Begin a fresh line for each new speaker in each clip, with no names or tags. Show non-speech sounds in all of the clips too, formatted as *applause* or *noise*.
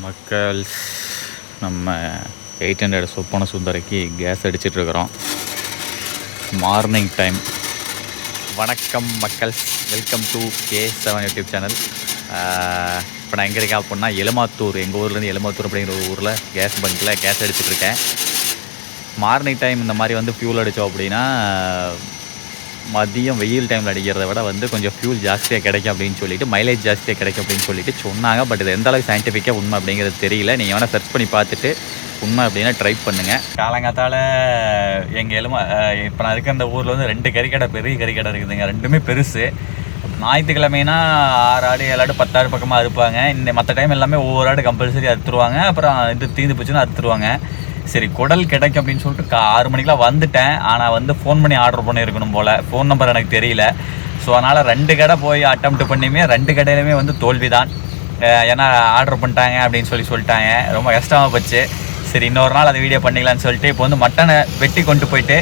மக்கள் நம்ம eight hundred சொப்பன சுந்தரைக்கு கேஸ் அடிச்சிட்ருக்குறோம் மார்னிங் டைம் வணக்கம் மக்கள். Welcome to K seven YouTube channel இப்போ நான் எங்கே இருக்கேன் அப்படின்னா எலுமாத்தூர் எங்கள் ஊர்லேருந்து எலுமாத்தூர் அப்படிங்கிற ஒரு ஊரில் கேஸ் பங்கில் கேஸ் அடிச்சிட்ருக்கேன் மார்னிங் டைம் இந்த மாதிரி வந்து ஃபியூல் அடித்தோம் அப்படின்னா மதியம் வெயில் டைமில் அடிக்கிறத விட வந்து கொஞ்சம் ஃபியூல் ஜாஸ்தியாக கிடைக்கும் அப்படின்னு சொல்லிட்டு மைலேஜ் ஜாஸ்தியாக கிடைக்கும் அப்படின்னு சொல்லிட்டு சொன்னாங்க. பட் இது எந்த அளவுக்கு சயின்டிஃபிக்காக உண்மை அப்படிங்கிறது தெரியல. நீங்கள் வேணால் சர்ச் பண்ணி பார்த்துட்டு உண்மை அப்படின்னா ட்ரை பண்ணுங்கள் காலங்காத்தால் எங்கள் எலுமா இப்போ நான் இருக்க அந்த ஊரில் வந்து ரெண்டு கறிக்கடை பெரிய கறிக்கடை இருக்குதுங்க. ரெண்டுமே பெருசு. ஞாயிற்றுக்கிழமைனா ஆறு ஆடு ஏழு ஆடு பத்து பக்கமாக அறுப்பாங்க. இந்த மற்ற டைம் எல்லாமே ஒவ்வொரு ஆடு கம்பல்சரி அறுத்துருவாங்க. அப்புறம் இது தீந்து போச்சுன்னா அறுத்துருவாங்க. சரி குடல் கிடைக்கும் அப்படின்னு சொல்லிட்டு கா ஆறு மணிக்கெலாம் வந்துட்டேன். ஆனால் வந்து ஃபோன் பண்ணி ஆர்டர் பண்ணியிருக்கணும் போல். ஃபோன் நம்பர் எனக்கு தெரியல. ஸோ அதனால் ரெண்டு கடை போய் அட்டம்ப்ட் பண்ணியுமே ரெண்டு கடையிலுமே வந்து தோல்வி தான் ஏன்னா ஆர்டர் பண்ணிட்டாங்க அப்படின்னு சொல்லி சொல்லிட்டாங்க. ரொம்ப கஷ்டமாக போச்சு. சரி இன்னொரு நாள் அதை வீடியோ பண்ணிக்கலாம்னு சொல்லிட்டு இப்போ வந்து மட்டனை வெட்டி கொண்டு போயிட்டு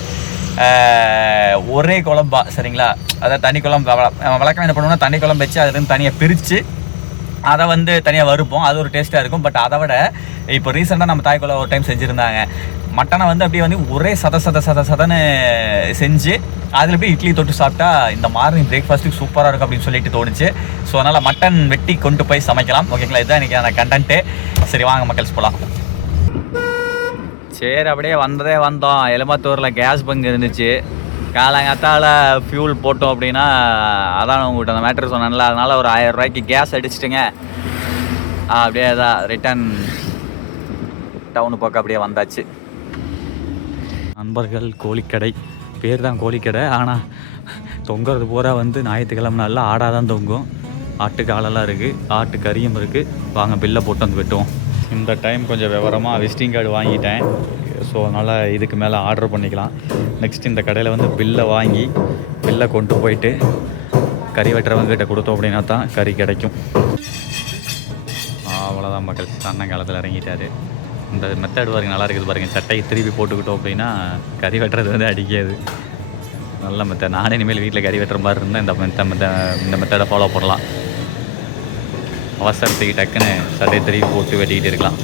ஒரே குழம்பா சரிங்களா? அதாவது தனி குழம்பு வழக்கம் என்ன பண்ணுவோம்னா தனி குழம்பு வச்சு அதுலேருந்து தனியாக பிரித்து அதை வந்து தனியாக வறுப்போம். அது ஒரு டேஸ்ட்டாக இருக்கும். பட் அதை விட இப்போ ரீசெண்டாக நம்ம தாய்க்குள்ள ஒரு டைம் செஞ்சுருந்தாங்க. மட்டனை வந்து அப்படியே வந்து ஒரே சத சத சத சதன்னு செஞ்சு அதில் போய் இட்லி தொட்டு சாப்பிட்டா இந்த மார்னிங் பிரேக்ஃபாஸ்ட்டுக்கு சூப்பராக இருக்கும் அப்படின்னு சொல்லிட்டு தோணுச்சு. ஸோ அதனால் மட்டன் வெட்டி கொண்டு போய் சமைக்கலாம். ஓகேங்களா இதுதான் இன்றைக்கி கண்டென்ட்டு சரி வாங்க மக்கள்ஸ் போகலாம் சரி அப்படியே வந்ததே வந்தோம். எலுமத்தூரில் கேஸ் பங்கு இருந்துச்சு. காலங்காத்தால் ஃபியூல் போட்டோம் அப்படின்னா அதான் உங்கள்கிட்ட அந்த மேட்ரு சொன்னேன்ல அதனால் ஒரு ஆயிரம் ரூபாய்க்கு கேஸ் அடிச்சிட்டுங்க. அப்படியே தான் ரிட்டன் டவுனு பக்கம் அப்படியே வந்தாச்சு. நண்பர்கள் கோழிக்கடை. பேர் தான் கோழிக்கடை ஆனால் தொங்குறது பூரா வந்து ஞாயிற்றுக்கிழமை ஆடாக தான் தொங்கும். ஆட்டுக்கு ஆளெல்லாம் இருக்குது ஆட்டு கறியும் இருக்குது வாங்க பில்லை போட்டு வந்து வெட்டுவோம். இந்த டைம் கொஞ்சம் விவரமாக விசிட்டிங் கார்டு வாங்கிட்டேன். ஸோ அதனால் இதுக்கு மேலே ஆர்டர் பண்ணிக்கலாம். நெக்ஸ்ட் இந்த கடையில் வந்து பில்லை வாங்கி பில்லை கொண்டு போயிட்டு கறி வெட்டுறவங்க கிட்ட கொடுத்தோம் அப்படின்னா தான் கறி கிடைக்கும். அவ்வளோதான் மக்கள். அண்ணன் காலத்தில் இந்த மெத்தட் பாருங்க நல்லா இருக்குது பாருங்க. சட்டையை திருப்பி போட்டுக்கிட்டோம் அப்படின்னா கறி வெட்டுறது வந்து அடிக்காது. நல்ல மெத்தட் நானே இனிமேல் வீட்டில் கறி வெட்டுற மாதிரி இருந்தால் இந்த மெத்த மெத்த இந்த மெத்தடை ஃபாலோ பண்ணலாம். அவசரத்துக்கு டக்குன்னு சட்டையை திருப்பி போட்டு வெட்டிக்கிட்டு இருக்கலாம்.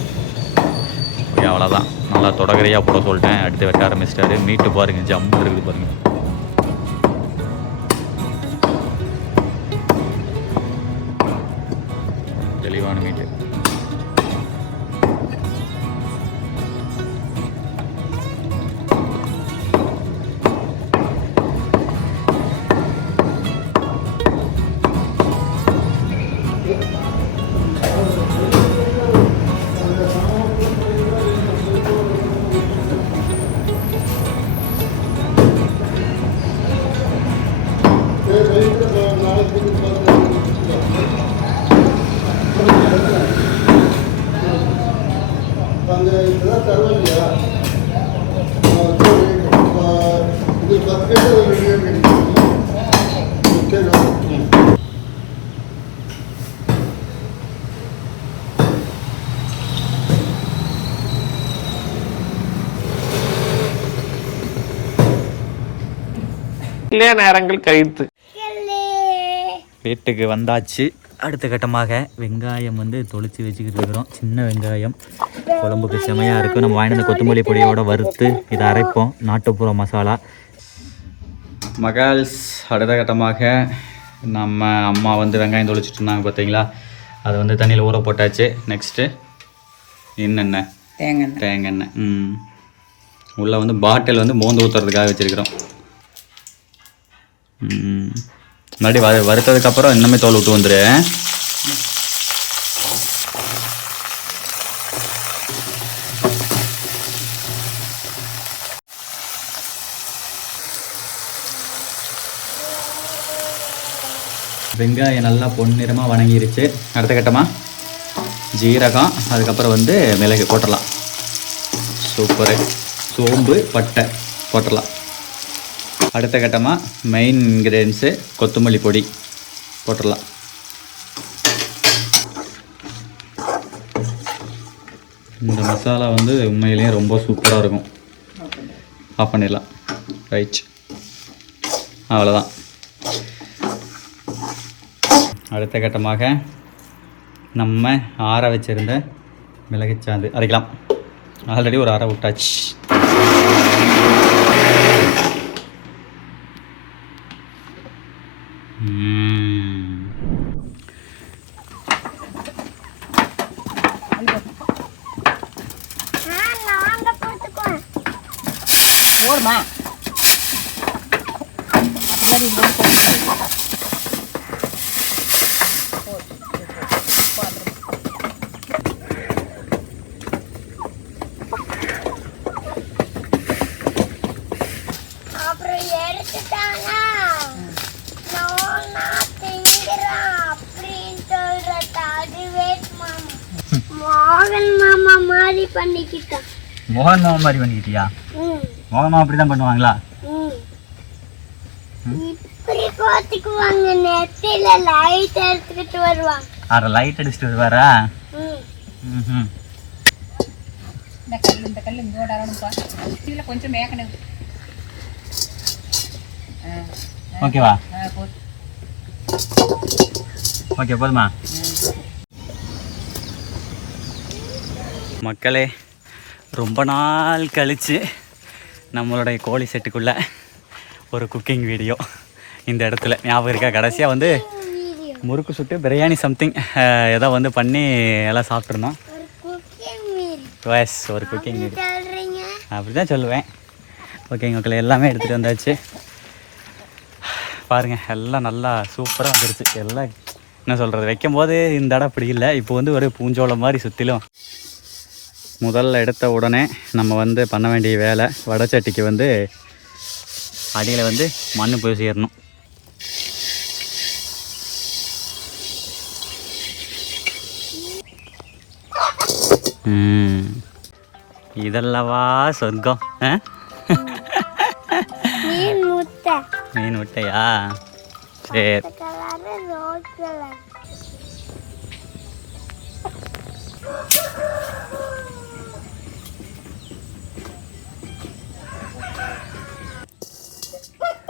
அவ்வளோதான் நல்லா தொடகரையாக போட சொல்லிட்டேன். அடுத்து வெட்ட ஆரம்பிச்சிட்டாரு. மீட்டு பாருங்கள் ஜம்முன்னு இருக்குது
பாருங்கள் இல்லையா
நேரங்கள் கழித்து.
வீட்டுக்கு வந்தாச்சு. அடுத்த கட்டமாக வெங்காயம் வந்து தொளிச்சு வச்சுக்கிட்டு இருக்கிறோம். சின்ன வெங்காயம். குழம்புக்கு செமையாக இருக்கும். நம்ம வாங்கின கொத்தமல்லி பொடியோட வறுத்து இதை அரைப்போம். நாட்டுப்புற மசாலா. மகால்ஸ் அடுத்த கட்டமாக நம்ம அம்மா வந்து வெங்காயம் தொளிச்சிட்டு இருந்தாங்க பார்த்தீங்களா? அதை வந்து தண்ணியில் ஊற போட்டாச்சு. நெக்ஸ்ட்டு என்னென்ன?
தேங்காய்
தேங்காய் ம். உள்ளே வந்து பாட்டில் வந்து மோந்து ஊற்றுறதுக்காக வச்சுருக்கிறோம். முன்னாடி வறு வறுத்ததுக்கப்புறம் இன்னுமே தோல் விட்டு வந்துரு. வெங்காயம் நல்லா பொன்னிறமாக வணங்கிருச்சு. அடுத்த கட்டமாக ஜீரகம் அதுக்கப்புறம் வந்து மிளகு போட்டுடலாம். சூப்பரு. சோம்பு பட்டை போட்டுடலாம். அடுத்த கட்டமாக மெயின் இன்க்ரீடியன்ஸு கொத்தமல்லி பொடி போட்டுடலாம் இந்த மசாலா வந்து உண்மையிலேயே ரொம்ப சூப்பராக இருக்கும். ஆஃப் பண்ணிடலாம். ரைட் அவ்வளோதான் அடுத்த கட்டமாக நம்ம ஆற வச்சுருந்த மிளகுச்சாந்து அரைக்கலாம். ஆல்ரெடி ஒரு அரை விட்டாச்சு ம்.
போடுமா அப்படிதான் நீ போட்டு போடு.
அப்புறம் எடுத்துட்டாங்க நான் நான் திங்கிறேன் அப்படின்னு சொல்றது அதுவே மாமா மோகன் மாமா மாதிரி பண்ணிக்கிட்டான்
மோகன் மாமா மாதிரி பண்ணிக்கிட்டியா மோகன் மாமா அப்படி தான் பண்ணுவாங்களா
நெத்தில லைட்
அடிச்சுட்டு வருவாரா?
இந்த கல் இந்த கல் ஆரம்பிப்பா இதில் கொஞ்சம் மேக்கணும்
ஓகேவா? ஓகே போதுமா? மக்களே ரொம்ப நாள் கழித்து நம்மளுடைய கோழி செட்டுக்குள்ளே ஒரு குக்கிங் வீடியோ இந்த இடத்துல ஞாபகம் இருக்கா? கடைசியாக வந்து முறுக்கு சுட்டு பிரியாணி சம்திங் ஏதோ வந்து பண்ணி எல்லாம் சாப்பிட்ருந்தோம் எஸ் ஒரு குக்கிங் வீடியோ அப்படி தான் சொல்லுவேன். ஓகேங்க மக்களே எல்லாமே எடுத்துகிட்டு வந்தாச்சு. பாருங்கள் எல்லாம் நல்லா சூப்பராக வந்துருச்சு. எல்லாம் என்ன சொல்கிறது வைக்கும்போது இந்த இடம் அப்படி இல்லை. இப்போ வந்து ஒரு பூஞ்சோளம் மாதிரி சுற்றிலும் முதல்ல எடுத்த உடனே நம்ம வந்து பண்ண வேண்டிய வேலை வடச்சட்டிக்கு வந்து அடியில் வந்து மண் போய் சேரணும் ம். இதல்லவா சொர்க்கம்
மீன்
முட்டையா? சரி.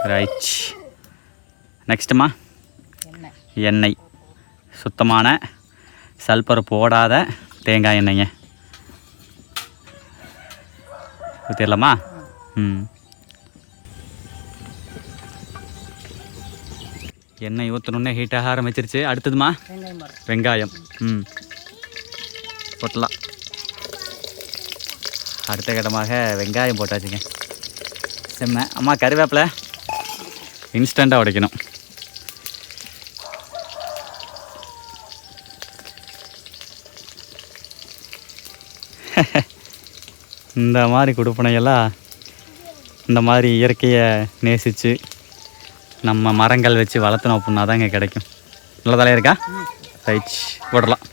ரைட் நெக்ஸ்ட்டுமா எண்ணெய். சுத்தமான சல்பர் போடாத தேங்காய் எண்ணெய்ங்க. ஊற்றிடலாமா ம். எண்ணெய் ஊற்றணுன்னே ஹீட்டாக ஆரம்பிச்சிருச்சு. அடுத்ததுமா?
வெங்காயம்
வெங்காயம். ம். போட்டலாம். அடுத்த கட்டமாக வெங்காயம் போட்டாச்சுங்க. செம்ம. அம்மா கருவேப்பிலை? இன்ஸ்டண்ட்டாக உடைக்கணும். *laughs* இந்த மாதிரி கொடுப்பனையெல்லாம் இந்த மாதிரி இயற்கையை நேசித்து நம்ம மரங்கள் வச்சு வளர்த்தணும் அப்படின்னா தாங்க கிடைக்கும். நல்ல தலையா இருக்கா? ரைட் போடலாம்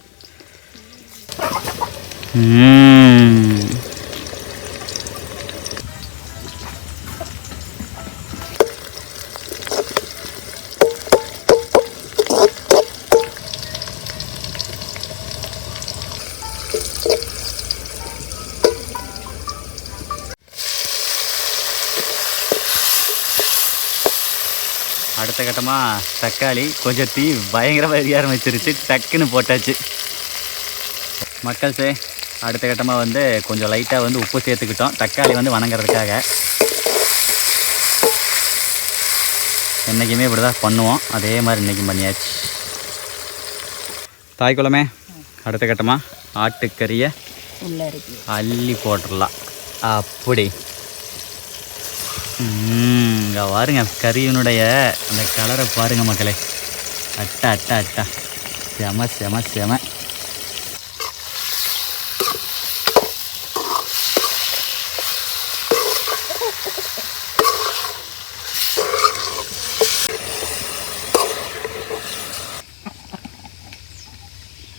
அடுத்த கட்டமாக தக்காளி கொஞ்சம் தீ பயங்கரமாக எரிய ஆரம்பிச்சிருச்சு. டக்குன்னு போட்டாச்சு. மக்கள் சே அடுத்த கட்டமாக வந்து கொஞ்சம் லைட்டாக வந்து உப்பு சேர்த்துக்கிட்டோம். தக்காளி வந்து வணங்குறதுக்காக. என்றைக்குமே இப்படி தான் பண்ணுவோம். அதே மாதிரி இன்றைக்கும் பண்ணியாச்சு. தாய் குளமே அடுத்த கட்டமாக ஆட்டுக்கறியை அள்ளி போட்டுடலாம் அப்படி. இங்கே பாருங்க கறியினுடைய அந்த கலரை பாருங்கள் மக்களே. அட்டா அட்டா அட்டா. செம செம செம.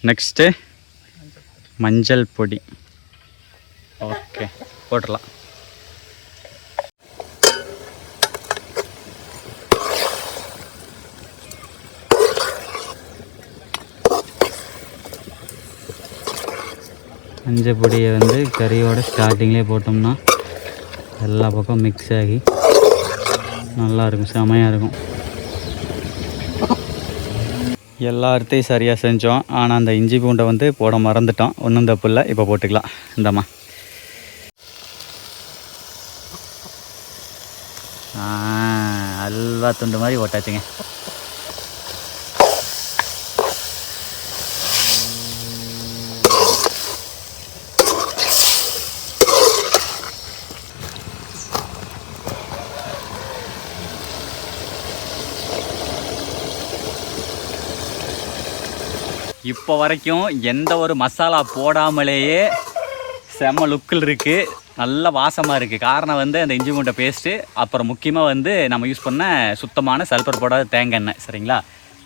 நெக்ஸ்ட்டு மஞ்சள் பொடி. ஓகே போட்டுடலாம். மஞ்சள் பொடியை வந்து கறியோட ஸ்டார்டிங்லேயே போட்டோம்னா எல்லா பக்கம் மிக்ஸ் ஆகி நல்லாயிருக்கும் செமையாக இருக்கும். எல்லா அர்த்தையும் சரியாக செஞ்சோம். ஆனால் அந்த இஞ்சி பூண்டை வந்து போட மறந்துட்டோம். ஒன்றும் தப்பு இல்லை இப்போ போட்டுக்கலாம். இந்தம்மா. அல்வா துண்டு மாதிரி ஓட்டாச்சுங்க இப்போ வரைக்கும் எந்த ஒரு மசாலா போடாமலேயே செம்ம லுக்கில் இருக்குது நல்ல வாசமாக இருக்குது காரணம் வந்து அந்த இஞ்சி பூண்டை பேஸ்ட்டு அப்புறம் முக்கியமாக வந்து நம்ம யூஸ் பண்ண சுத்தமான சல்பர் போடாத தேங்காய் எண்ணெய் சரிங்களா?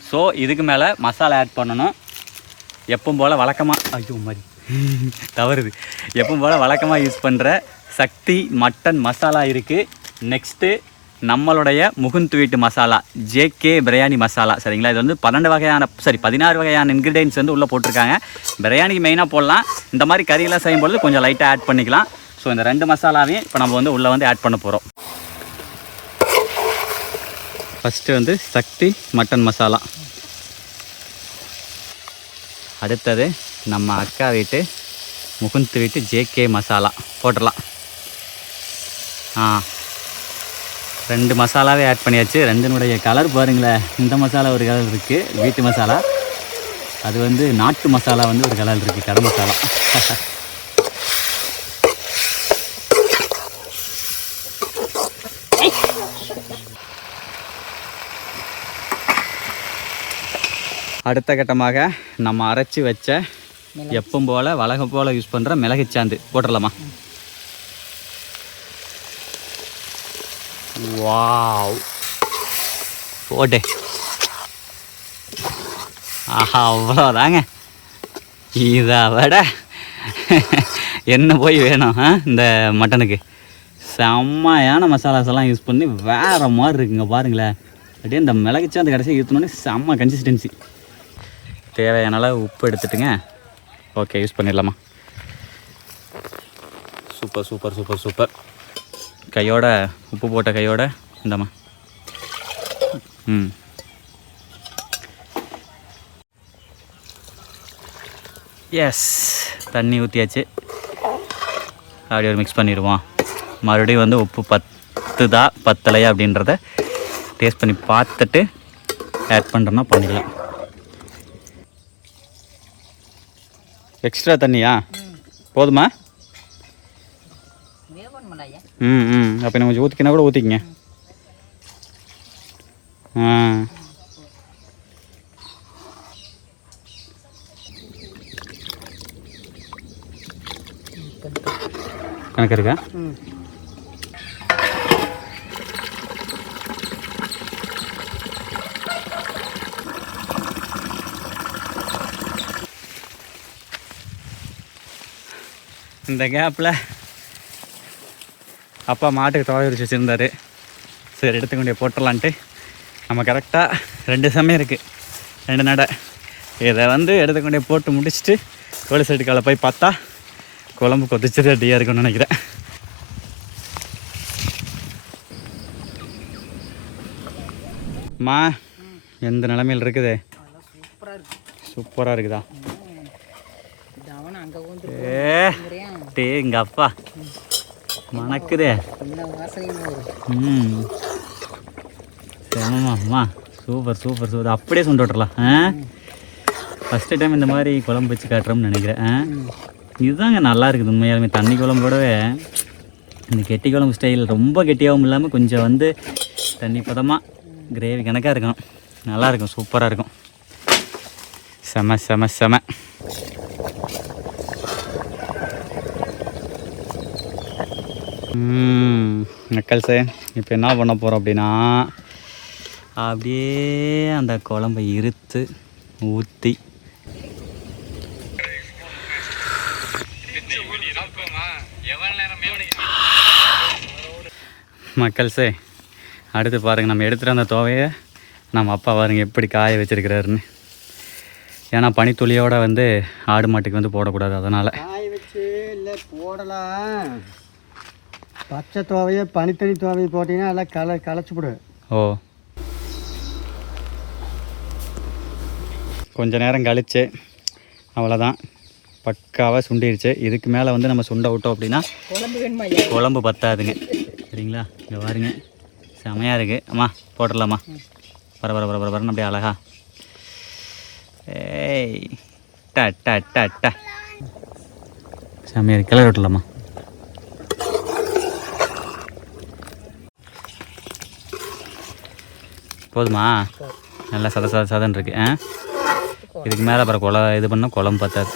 ஸோ இதுக்கு மேலே மசாலா ஆட் பண்ணணும். எப்பவும் போல் வழக்கமாக ஐயோ மாதிரி தவறுது. எப்பவும் போல் வழக்கமாக யூஸ் பண்ணுற சக்தி மட்டன் மசாலா இருக்குது நெக்ஸ்ட்டு நம்மளுடைய முகுந்த் வீட்டு மசாலா ஜேகே பிரியாணி மசாலா சரிங்களா? இது வந்து பன்னெண்டு வகையான சாரி பதினாறு வகையான இன்க்ரீடியன்ஸ் வந்து உள்ளே போட்டிருக்காங்க. பிரியாணிக்கு மெயினாக போடலாம். இந்த மாதிரி கறியெல்லாம் செய்யும்பொழுது கொஞ்சம் லைட்டாக ஆட் பண்ணிக்கலாம். ஸோ இந்த ரெண்டு மசாலாவையும் இப்போ நம்ம வந்து உள்ளே வந்து ஆட் பண்ண போகிறோம் ஃபஸ்ட்டு வந்து சக்தி மட்டன் மசாலா. அடுத்தது நம்ம அக்கா வீட்டு முகுந்த் வீட்டு ஜேகே மசாலா. போட்டுடலாம். ஆ. ரெண்டு மசாலாவே ஆட் பண்ணியாச்சு. ரெண்டினுடைய கலர் பாருங்களேன். இந்த மசாலா ஒரு கலர் இருக்குது வீட்டு மசாலா. அது வந்து நாட்டு மசாலா வந்து ஒரு கலர் இருக்குது கடை மசாலா. அடுத்த கட்டமாக நம்ம அரைச்சி வச்ச எப்பவும் போல் வழகம் போல் யூஸ் பண்ணுற மிளகுச்சாந்து போட்டுடலாமா? வாவ் போட்டு ஆஹா அவ்வளோதாங்க இதை விட. என்ன போய் வேணும் இந்த மட்டனுக்கு? செம்மையான மசாலாஸ் எல்லாம் யூஸ் பண்ணி வேற மாதிரி இருக்குங்க பாருங்களேன். அப்படியே இந்த மிளகுச்சாந்து கடைசியாக ஊற்றினோடனே செம்ம கன்சிஸ்டன்சி தேவையான அளவு உப்பு எடுத்துட்டுங்க. ஓகே யூஸ் பண்ணிடலாமா? Super super super super. கையோட உப்பு போட்ட கையோட இந்தம்மா. ம். எஸ் தண்ணி ஊற்றியாச்சு அப்படியே ஒரு மிக்ஸ் பண்ணிடுவோம். மறுபடியும் வந்து உப்பு பத்துதா பத்தலையா அப்படின்றத டேஸ்ட் பண்ணி பார்த்துட்டு ஆட் பண்ணுறோன்னா பண்ணிக்கலாம் எக்ஸ்ட்ரா தண்ணியா? போதுமா? ம் ம் அப்போ நம்ம கொஞ்சம் ஊற்றிக்கினா கூட ஊற்றிக்கங்க ஆ கணக்கு இருக்கா இந்த கேப்பில் அப்பா மாட்டுக்கு துவை விரிச்சு வச்சுருந்தாரு. சரி எடுத்து கொண்டு போட்டுடலான்ட்டு நம்ம கரெக்டாக ரெண்டு சமயம் இருக்குது ரெண்டு நடை. இதை வந்து எடுத்து கொண்டு போட்டு முடிச்சுட்டு கோழி சைடு காலை போய் பார்த்தா குழம்பு கொதிச்சு ரெடியாக இருக்கும்னு நினைக்கிறேன். மா எந்த நிலமையில் இருக்குது? சூப்பராக இருக்குதா? ஏ டே எங்க அப்பா. மணக்குதே. ம். அம்மா. Super super super. அப்படியே சுண்டு விட்டுறலாம். ஆ? ஃபஸ்ட்டு டைம் இந்த மாதிரி குழம்பு வச்சு காட்டுறோம்னு நினைக்கிறேன். ஆ? இதுதாங்க நல்லா இருக்குது உண்மையாலுமே. தண்ணி குழம்போடவே இந்த கெட்டி குழம்பு ஸ்டைல் ரொம்ப கெட்டியாகவும் இல்லாமல் கொஞ்சம் வந்து தண்ணி பதமாக கிரேவி கணக்காக இருக்கும் நல்லா இருக்கும் சூப்பராக இருக்கும். செம செம செம. நக்கல்ஸு இப்போ என்ன பண்ண போகிறோம் அப்படின்னா அப்படியே அந்த குழம்பை இருத்து ஊற்றி மக்கள்ஸே அடுத்து பாருங்கள் நம்ம எடுத்துகிட்டு அந்த துவையை நம்ம அப்பா பாருங்கள் எப்படி காய வச்சிருக்கிறாருன்னு. ஏன்னா பனித்துளியோடு வந்து ஆடு மாட்டுக்கு வந்து போடக்கூடாது அதனால்.
காய வச்சு இல்லை போடலாம். பச்சை துவையை பனித்தனி துவையை போட்டிங்கன்னா எல்லாம் கலை களைச்சி விடு
ஓ. கொஞ்ச நேரம் கழிச்சு அவ்வளோதான் பக்காவாக சுண்டிருச்சு. இதுக்கு மேலே வந்து நம்ம சுண்ட விட்டோம் அப்படின்னா
குழம்பு
பத்தாதுங்க. சரிங்களா? இங்கே பாருங்க. செமையாக இருக்குது அம்மா போட்டுடலாமா? வர வர வர வர வரணும் அப்படியே அழகா. ஏய் டா டா டா டா. செமையாக இருக்கு. கிளறி விட்டுலாமா? போதுமா? நல்லா சத சத சதன் இருக்கு. ஆ? இதுக்கு மேலே அப்புறம் குழ இது பண்ணால் குழம்பு பத்தாது.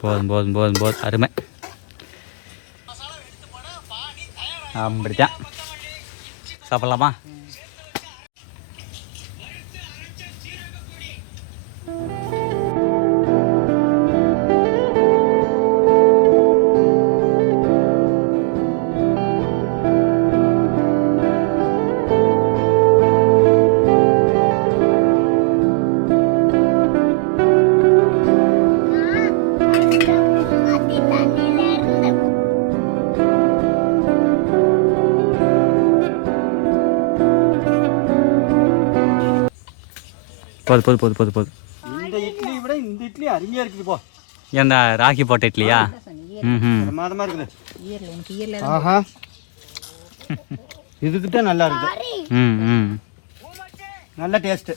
போதும் போதும் போதும் போதும். அருமை. அப்படித்தான். சாப்பிட்லாமா? போது போது போது போது போது.
இந்த இட்லியை விட இந்த இட்லி அருமையாக இருக்குது போ.
இந்த ராகி போட்ட இட்லியா? ம் ம்
பிரமாதமாக இருக்குது. ஆஹா. இதுக்கிட்ட நல்லா இருக்குது.
ம் ம்.
நல்ல டேஸ்ட்டு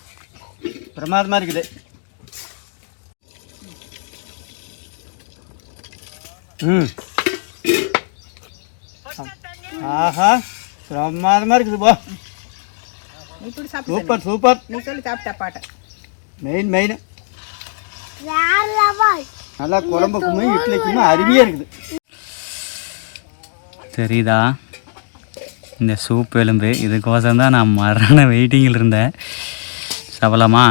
பிரமாதமாக இருக்குது. ம். ஆஹா பிரமாதமாக இருக்குது போ. Super super.
நீ சொல்லி சாப்பிட்டா பாட்ட.
Main main. நல்லா குழம்புக்குமே இட்லிக்குமே அருமையாக இருக்குது.
தெரியுதா? இந்த சூப் எலும்பு இதுக்கோசம் தான் நான் மரண வெயிட்டிங்கில் இருந்தேன். சாப்பிடலாமா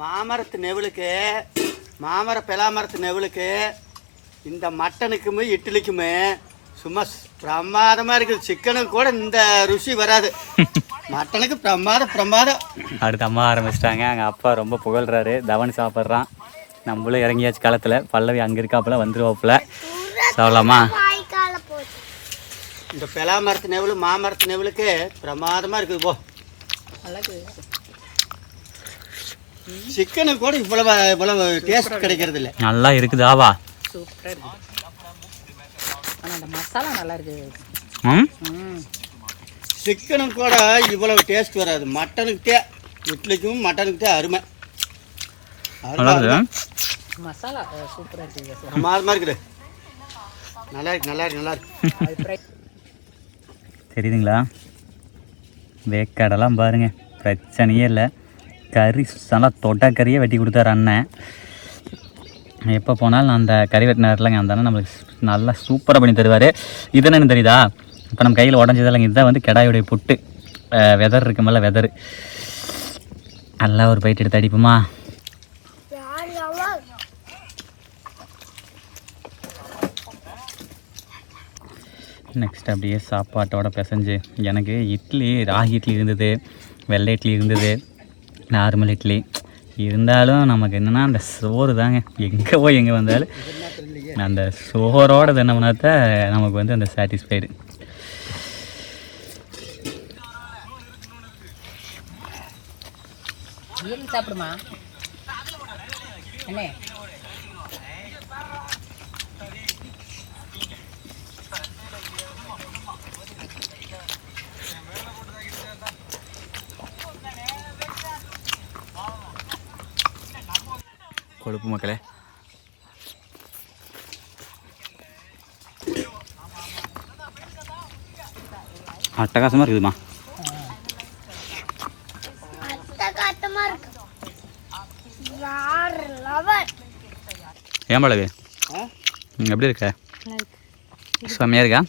மாமரத்து நெவலுக்கு மாமர பெலாமரத்து நெவலுக்கு இந்த மட்டனுக்குமே இட்லிக்குமே சும்மா பிரமாதமாக இருக்குது. சிக்கனுக்கு கூட இந்த ருசி வராது. *laughs* மட்டனுக்கு பிரமாதம் பிரமாதம்
அடுத்து அம்மா ஆரம்பிச்சிட்டாங்க. எங்கள் அப்பா ரொம்ப புகழ்றாரு. தவன் சாப்பிட்றான். நம்மளும் இறங்கியாச்சு காலத்தில் பல்லவி அங்கே இருக்காப்புல வந்துருவாப்புல.
போச்சு
இந்த பெலாமரத்து நெவலு மாமரத்து நெவலுக்கு பிரமாதமாக இருக்குது போ. சிக்கனுக்கு கூட இவ்வளவு இவ்வளவு டேஸ்ட் கிடைக்கிறது இல்லை
நல்லா இருக்குதாவா?
சூப்பராக இருக்கு. ஆனால் அந்த மசாலா நல்லா இருக்கு.
ம்?
ம்.
சிக்கனுக்கு கூட இவ்வளவு டேஸ்ட் வராது. மட்டனுக்கு தே இட்லிக்கும் மட்டனுக்கு தே அருமை.
இருக்குது
மசாலா சூப்பராக இருக்குது
பிரமாதமாக இருக்குது. நல்லா இருக்கு நல்லா இருக்கு நல்லா இருக்கு.
தெரியுதுங்களா? வேக்காடெல்லாம் பாருங்க. பிரச்சனையே இல்லை. கறி நல்லா தொட்டாக்கறியே வெட்டி கொடுத்தாரு அண்ணன். எப்போ போனாலும் அந்த கறி வெட்டினார்லங்க அந்த அண்ணன் நம்மளுக்கு நல்லா சூப்பராக பண்ணி தருவார். இது என்னன்னு தெரியுதா? இப்போ நம்ம கையில் உடஞ்சதெல்லாம் இதுதான் வந்து கெடாயுடைய புட்டு. வெதர் இருக்குமில்ல வெதர். நல்லா ஒரு பைட் எடுத்து அடிப்போமா? நெக்ஸ்ட் அப்படியே சாப்பாட்டோட பிசைஞ்சு எனக்கு இட்லி ராகி இட்லி இருந்தது வெள்ளை இட்லி இருந்தது நார்மல் இட்லி. இருந்தாலும் நமக்கு என்னென்னா அந்த சோறு தாங்க. எங்கே போய் எங்கே வந்தாலும் அந்த சோறோட தினம்னாத்த நமக்கு வந்து அந்த சாட்டிஸ்ஃபைடு
சாப்பிடுமா?
கொழுப்பு மக்களே. அட்டகாசமாக இருக்குதுமா. ஏன் பழகு? எப்படி இருக்க? செம்மையாக இருக்கா?